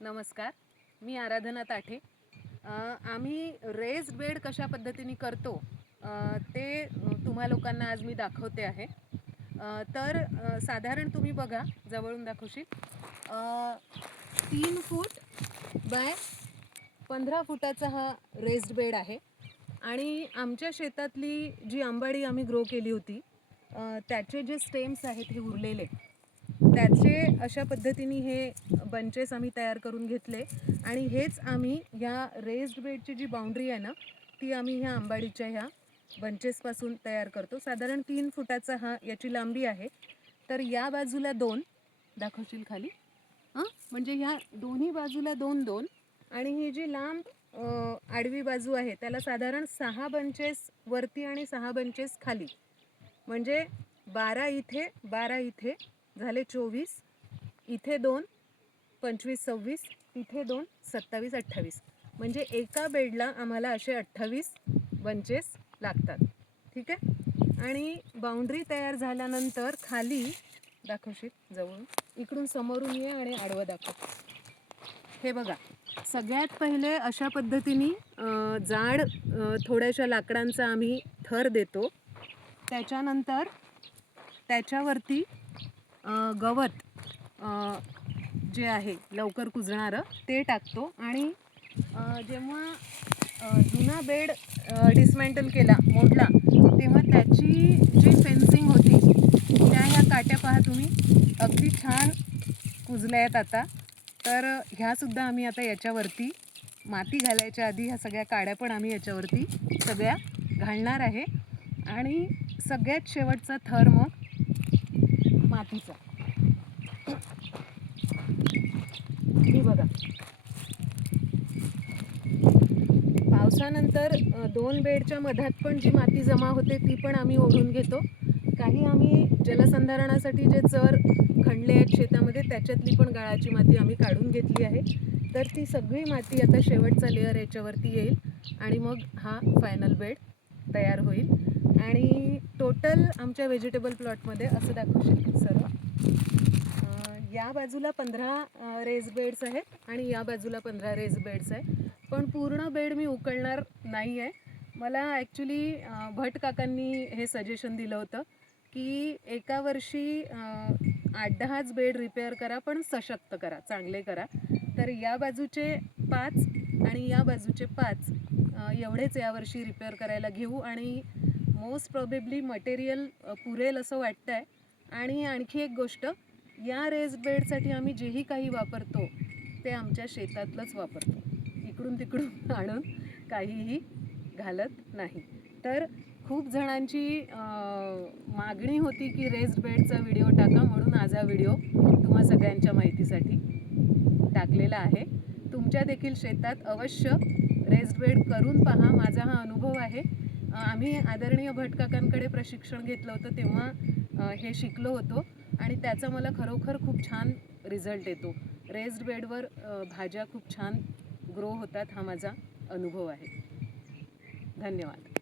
नमस्कार, मी आराधना ताठे। आम्ही raised bed कशा पद्धतीने करतो ते तुम्हा लोकांना आज मी दाखवते आहे। साधारण तुम्ही बघा, जवळून दाखवशील। 3 फूट बाय 15 फुटाचा हा रेस्ड बेड आहे आणि आमच्या शेतातली जी आंबाडी आम्ही ग्रो केली होती त्याचे जे स्टेम्स आहेत हे उरलेले, त्याचे अशा पद्धतीने हे बंचेस आम्ही तयार करून घेतले आणि हेच आम्ही ह्या रेस्ड बेडची जी बाउंड्री आहे ना ती आम्ही ह्या आंबाडीच्या ह्या बंचेसपासून तयार करतो। साधारण 3 फुटाचा हा याची लांबी आहे। तर या बाजूला 2 दाखवशील खाली, म्हणजे ह्या दोन्ही बाजूला 2-2 आणि ही जी लांब आडवी बाजू आहे त्याला साधारण 6 बंचेस वरती आणि 6 बंचेस खाली, म्हणजे 12 इथे 12 इथे झाले 24, इथे 2 25 26, तिथे 2 27 28, म्हणजे एका बेडला आम्हाला असे 28 बंचेस लागतात। ठीक आहे। आणि बाउंड्री तयार झाल्यानंतर खाली दाखवशील जवळून, इकडून समोरून ये आणि आडवं दाखव। हे बघा, सगळ्यात पहिले अशा पद्धतीने जाड थोड्याशा लाकडांचा आम्ही थर देतो। त्याच्यानंतर त्याच्यावरती गवत जे आहे लवकर कुजणारं ते टाकतो आणि जेव्हा जुना बेड डिसमेंटल केला, मोडला, तेव्हा त्याची जी फेन्सिंग होती त्या ह्या काट्या पहा तुम्ही, अगदी छान कुजल्या आहेत आता। तर ह्यासुद्धा आम्ही आता याच्यावरती माती घालायच्या आधी ह्या सगळ्या काड्या पण आम्ही याच्यावरती सगळ्या घालणार आहे। आणि सगळ्यात शेवटचा थर मग मातीचा। ही बघा, पावसानंतर 2 बेडच्या मधात पण जी माती जमा होते ती पण आम्ही ओढून घेतो। काही आम्ही जलसंधारणासाठी जे चर खणले आहेत शेतामध्ये त्याच्यातली पण गाळाची माती आम्ही काढून घेतली आहे। तर ती सगळी माती आता शेवटचा लेअर याच्यावरती येईल आणि मग हा फायनल बेड तयार होईल। आणि टोटल आमच्या व्हेजिटेबल प्लॉटमध्ये असं दाखवशील सर्व, या बाजूला 15 रेस बेड्स आहेत आणि या बाजूला 15 रेस बेड्स आहेत। पण पूर्ण बेड मी उकळणार नाही आहे। मला ॲक्च्युली भट काकांनी हे सजेशन दिलं होतं की एका वर्षी 8-10च बेड रिपेअर करा, पण सशक्त करा, चांगले करा। तर या बाजूचे 5 आणि या बाजूचे 5 एवढेच यावर्षी रिपेअर करायला घेऊ आणि मोस्ट प्रोबेबली मटेरियल पुरेल असं वाटतं आहे। आणि आणखी एक गोष्ट, या रेस बेडसाठी आम्ही जेही काही वापरतो ते आमच्या शेतातलंच वापरतो, इकडून तिकडून आणून काहीही घालत नाही। तर खूप जणांची मागणी होती की रेस्ड बेडचा व्हिडिओ टाका, म्हणून आज हा व्हिडिओ तुम्हा सगळ्यांच्या माहितीसाठी टाकलेला आहे। तुमच्या देखील शेतात अवश्य रेस्ड बेड करून पहा, माझा हा अनुभव आहे। आम्ही आदरणीय भट काकांकडे प्रशिक्षण घेतलं होतं तेव्हा हे शिकलो होतो आणि त्याचा मला खरोखर खूप छान रिझल्ट येतो। रेस्ड बेडवर भाज्या खूप छान ग्रो होतात, हा माझा अनुभव आहे। धन्यवाद।